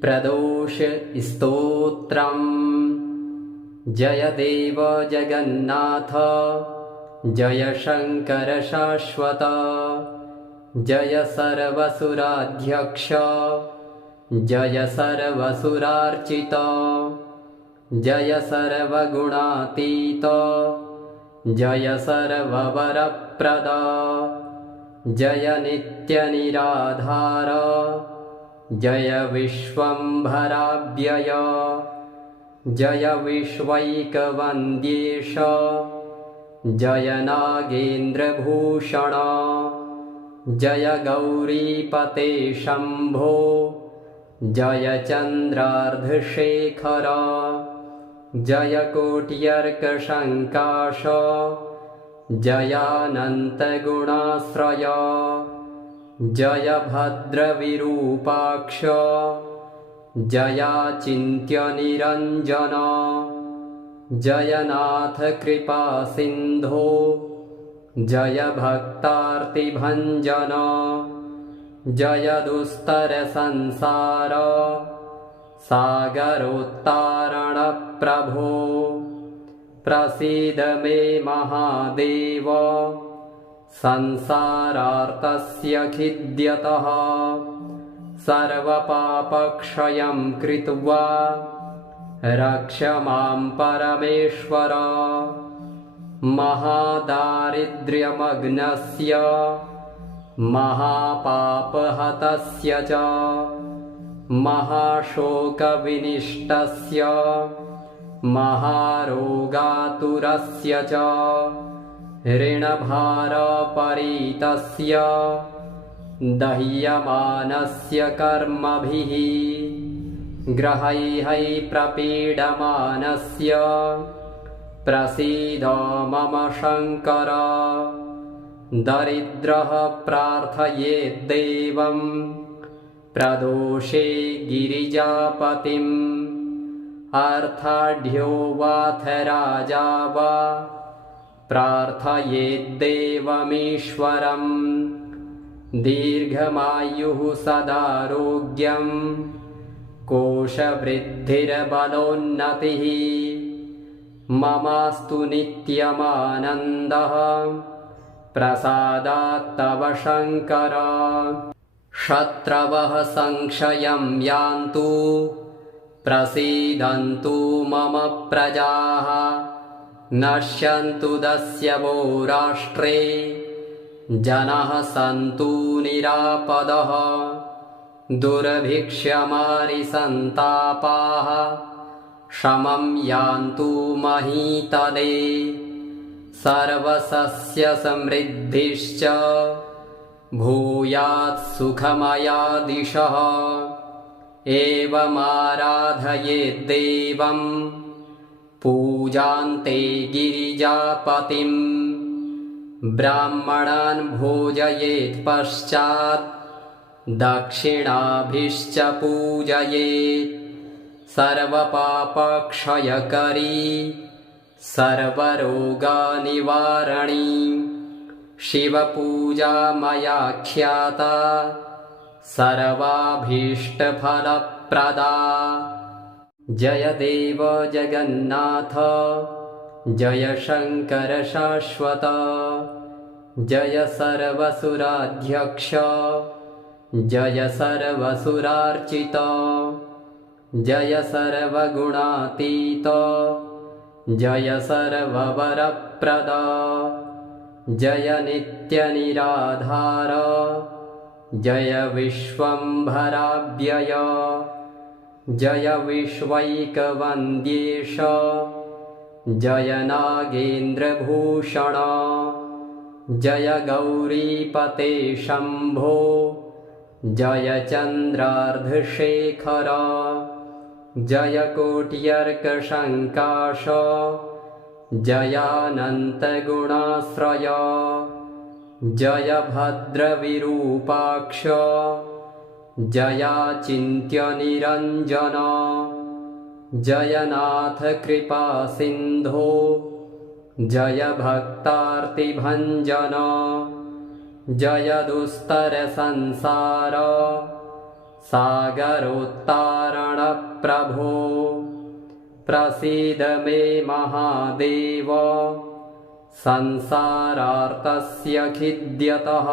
प्रदोष स्तोत्रम्। जय देव जगन्नाथ, जय शंकर शाश्वत, जय सर्वसुराध्यक्ष, जय सर्वसुरार्चित, जय सर्वगुणातीत, जय सर्ववरप्रद, जय नित्यनिराधार, जय विश्वम्भराव्यय, जय विश्वैकवन्द्येश, जय नागेन्द्रभूषण, जय गौरीपते शम्भो, जय चन्द्रार्धशेखर, जय कोट्यर्कशङ्काश, जयानन्तगुणाश्रय, जय भद्रविरूपाक्ष, जयाचिन्त्यनिरञ्जन, जय नाथ कृपासिन्धो, जय भक्तार्तिभञ्जन, जय दुस्तरसंसार सागरोत्तारणप्रभो। प्रसीद मे महादेव, संसारार्तस्य खिद्यतः, सर्वपापक्षयं कृत्वा रक्ष मां परमेश्वर। महादारिद्र्यमग्नस्य महापापहतस्य च, महाशोकविनिष्टस्य महारोगातुरस्य च, ऋणभारपरीतस्य दह्यमानस्य कर्मभिः, ग्रहैः प्रपीडमानस्य प्रसीद मम शङ्कर। दरिद्रः प्रार्थयेद्देवं प्रदोषे गिरिजापतिम्, अर्थाढ्यो वाथ राजा वा प्रार्थयेद्देवमीश्वरम्। दीर्घमायुः सदारोग्यं, कोशवृद्धिर्बलोन्नतिः, ममास्तु नित्यमानन्दः प्रसादात् तव शङ्कर। शत्रवः संक्षयं यान्तु, प्रसीदन्तु मम प्रजाः, नश्यन्तु दस्यवो राष्ट्रे, जनाः सन्तु निरापदः, दुर्भिक्षमारिसन्तापाः शमं यान्तु महीतले, सर्वसस्यसमृद्धिश्च भूयात् सुखमयादिशः। एवमाराधयेद्देवं पूजान्ते गिरिजापतिम्, ब्राह्मणान् भोजयेत् पश्चात् दक्षिणाभिश्च पूजयेत्। सर्वपापक्षयकरी सर्वरोगनिवारणी, शिवपूजा मया ख्याता सर्वाभीष्टफलप्रदा। जय देव जगन्नाथ, जय शंकर शाश्वत, जय सर्वसुराध्यक्ष, जय सर्वसुरार्चित, जय सर्वगुणातीत, जय सर्ववरप्रद, जय नित्यनिराधार, जय विश्वम्भराव्यय, जय विश्वैकवन्द्येश, जय नागेन्द्रभूषण, जय गौरीपते शम्भो, जय चन्द्रार्धशेखर, जय कोट्यर्कशङ्काश, जयानन्तगुणाश्रय, जय भद्रविरूपाक्ष, जयाचिन्त्यनिरञ्जन, जय नाथ कृपासिन्धो, जय भक्तार्तिभञ्जन, जय दुस्तरसंसार सागरोत्तारणप्रभो प्रसीद मे महादेव संसारार्तस्य खिद्यतः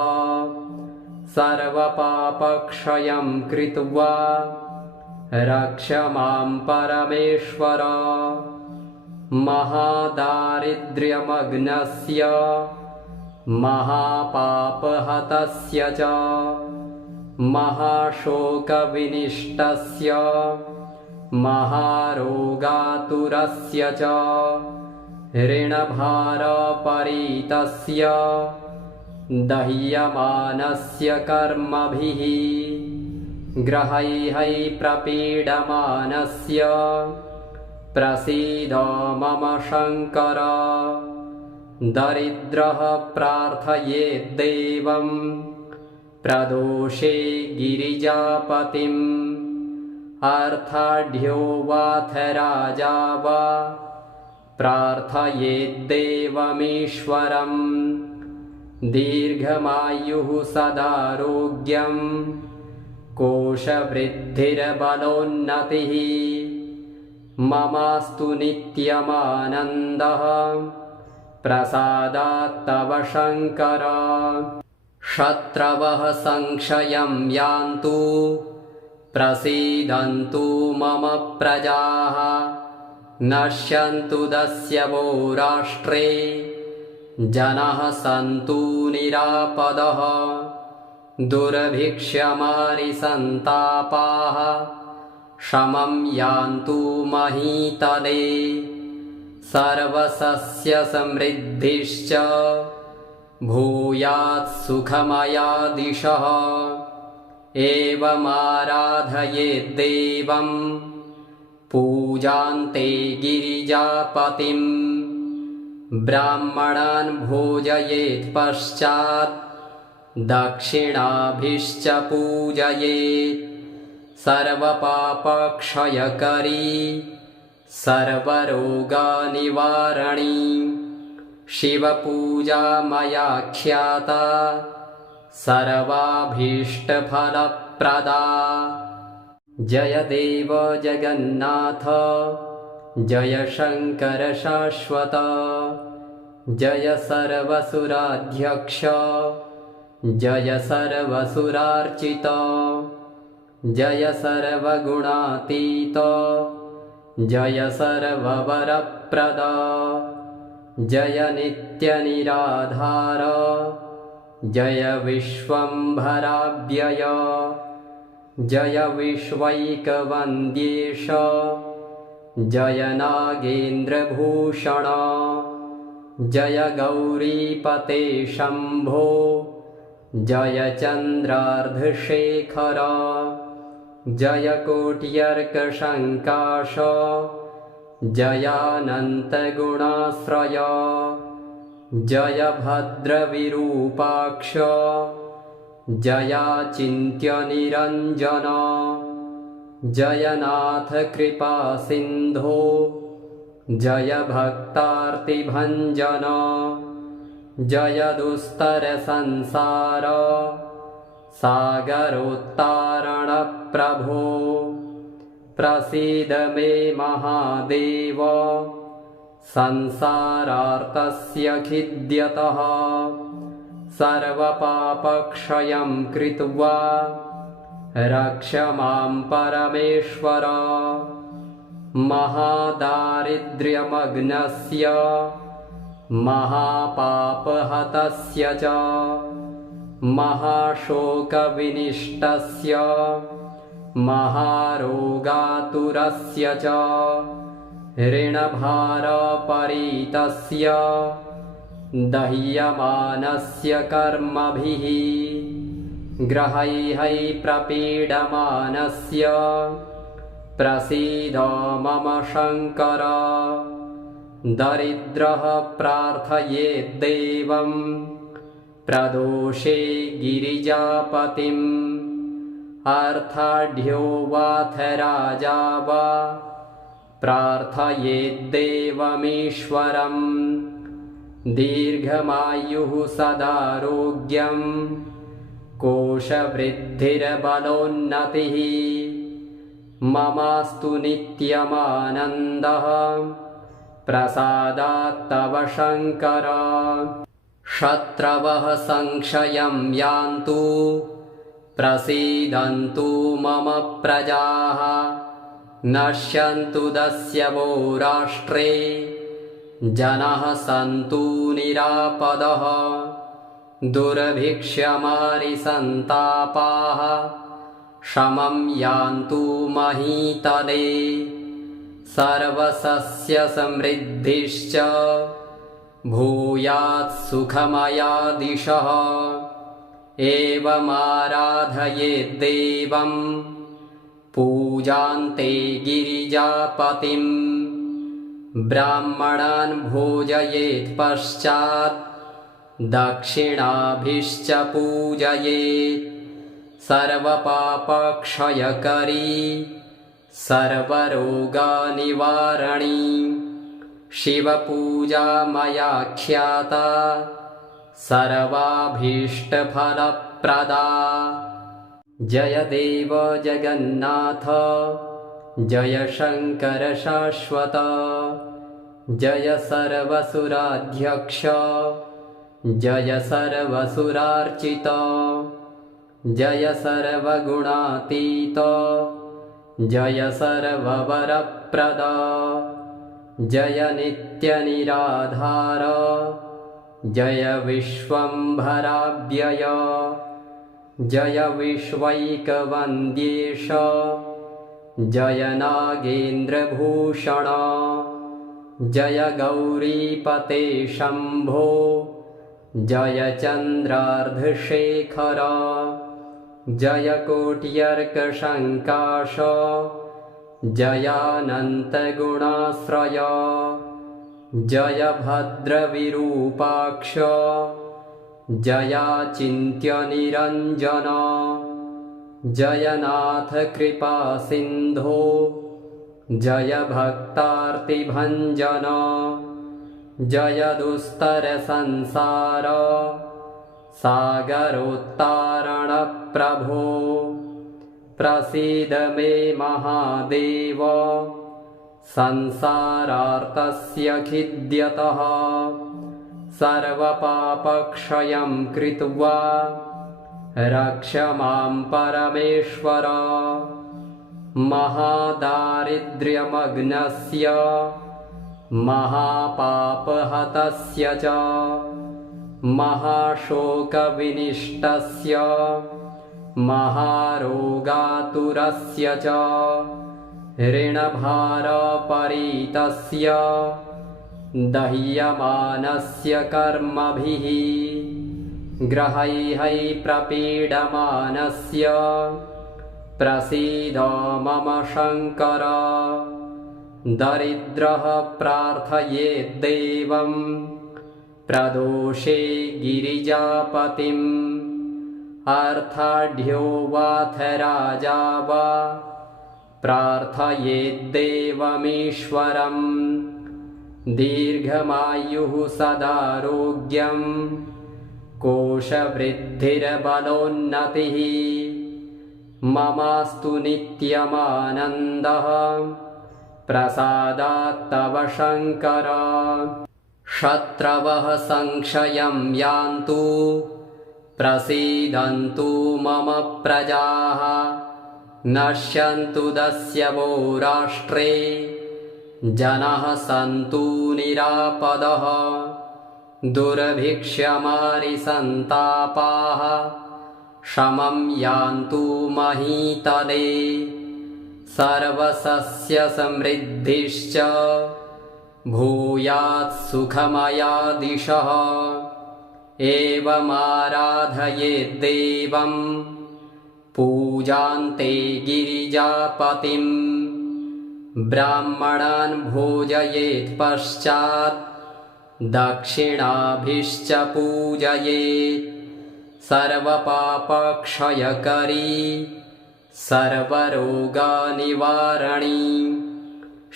सर्वपापक्षयं कृत्वा रक्ष मां परमेश्वर महादारिद्र्यमग्नस्य महापापहतस्य च महाशोकविनिष्टस्य महारोगातुरस्य च ऋणभारपरीतस्य दह्यमानस्य कर्मभिः ग्रहैः प्रपीडमानस्य प्रसीद मम शङ्कर दरिद्रः प्रार्थयेद्देवं प्रदोषे गिरिजापतिम् अर्थाढ्यो वाथ राजा वा प्रार्थयेद्देवमीश्वरम् दीर्घमायुः सदारोग्यं कोशवृद्धिर्बलोन्नतिः ममास्तु नित्यमानन्दः प्रसादात् तव शङ्कर शत्रवः संक्षयं यान्तु प्रसीदन्तु मम प्रजाः नश्यन्तु दस्यवो राष्ट्रे जनाः सन्तु निरापदः दुर्भिक्षमारिसन्तापाः शमं यान्तु महीतले सर्वसस्यसमृद्धिश्च भूयात् सुखमयादिशः एवमाराधयेद्देवं पूजान्ते गिरिजापतिम् ब्राह्मणान् भोजयेत् पश्चात् दक्षिणाभिश्च पूजयेत् सर्वपापक्षयकरी सर्वरोगनिवारणी शिवपूजा मया ख्याता सर्वाभीष्टफलप्रदा जय देव जगन्नाथ जय शङ्कर शाश्वत जय सर्वसुराध्यक्ष जय सर्वसुरार्चित जय सर्वगुणातीत जय सर्ववरप्रद जय नित्यनिराधार जय विश्वम्भराव्यय जय विश्वैकवन्द्येश जय नागेन्द्रभूषण जय गौरीपते शम्भो जय चन्द्रार्धशेखर जय कोट्यर्कशङ्काश जयानन्तगुणाश्रय जय भद्रविरूपाक्ष जयाचिन्त्यनिरञ्जन जय नाथ कृपासिन्धो जय भक्तार्तिभञ्जन जय दुस्तरसंसार सागरोत्तारणप्रभो प्रसीद मे महादेव संसारार्तस्य खिद्यतः सर्वपापक्षयं कृत्वा रक्ष मां परमेश्वर महादारिद्र्यमग्नस्य महापापहतस्य च महाशोकविनिष्टस्य महारोगातुरस्य च ऋणभारपरीतस्य दह्यमानस्य कर्मभिः ग्रहैः प्रपीडमानस्य प्रसीद मम शङ्कर दरिद्रः प्रार्थयेद्देवं प्रदोषे गिरिजापतिम् अर्थाढ्यो वाथ राजा वा प्रार्थयेद्देवमीश्वरम् दीर्घमायुः सदारोग्यं कोशवृद्धिर्बलोन्नतिः ममास्तु नित्यमानन्दः प्रसादात्तव शङ्कर शत्रवः संक्षयं यान्तु प्रसीदन्तु मम प्रजाः नश्यन्तु दस्यवो राष्ट्रे जनाः सन्तु निरापदः दुर्भिक्षमारिसन्तापाः शमं यान्तु महीतले सर्वसस्यसमृद्धिश्च भूयात् सुखमयादिशः एवमाराधयेद्देवं पूजान्ते गिरिजापतिं ब्राह्मणान् भोजयेत् पश्चात् दक्षिणाभिश्च पूजयेत् सर्वपापक्षयकरी सर्वरोगनिवारणी शिवपूजा मया ख्याता सर्वाभीष्टफलप्रदा जय देव जगन्नाथ जय शङ्कर शाश्वत जय सर्वसुराध्यक्ष जय सर्वसुरार्चित जय सर्वगुणातीत जय सर्ववरप्रद जय नित्यनिराधार जय विश्वम्भराव्यय जय विश्वैकवन्द्येश जय नागेन्द्रभूषण जय गौरीपते शम्भो जय चन्द्रार्धशेखर जय कोट्यर्कशङ्काश जयानन्तगुणाश्रय जय भद्रविरूपाक्ष जयाचिन्त्यनिरञ्जन जय नाथ कृपासिन्धो जय भक्तार्तिभञ्जन जय दुस्तरसंसार सागरोत्तारणप्रभो प्रसीद मे महादेव संसारार्तस्य खिद्यतः सर्वपापक्षयं कृत्वा रक्ष मां परमेश्वर महादारिद्र्यमग्नस्य महापापहतस्य च महाशोकविनिष्टस्य महारोगातुरस्य च ऋणभारपरीतस्य दह्यमानस्य कर्मभिः ग्रहैः प्रपीडमानस्य प्रसीद मम शङ्कर दरिद्रः प्रार्थयेद्देवं प्रदोषे गिरिजापतिम् अर्थाढ्यो वाथ राजा वा प्रार्थयेद्देवमीश्वरम् दीर्घमायुः सदारोग्यं कोशवृद्धिर्बलोन्नतिः ममास्तु नित्यमानन्दः प्रसादात्तव शङ्कर शत्रवः संक्षयं यान्तु प्रसीदन्तु मम प्रजाः नश्यन्तु दस्यवो राष्ट्रे जनाः सन्तु निरापदः दुर्भिक्षमारिसन्तापाः शमं यान्तु महीतले सर्वसस्यसमृद्धिश्च भूयात् सुखमयादिशः एवमाराधयेद्देवं पूजान्ते गिरिजापतिं ब्राह्मणान् भोजयेत् पश्चात् दक्षिणाभिश्च पूजयेत् सर्वपापक्षयकरी सर्वरोगनिवारणी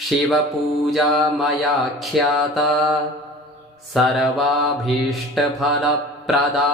शिवपूजा मया ख्याता सर्वाभीष्टफलप्रदा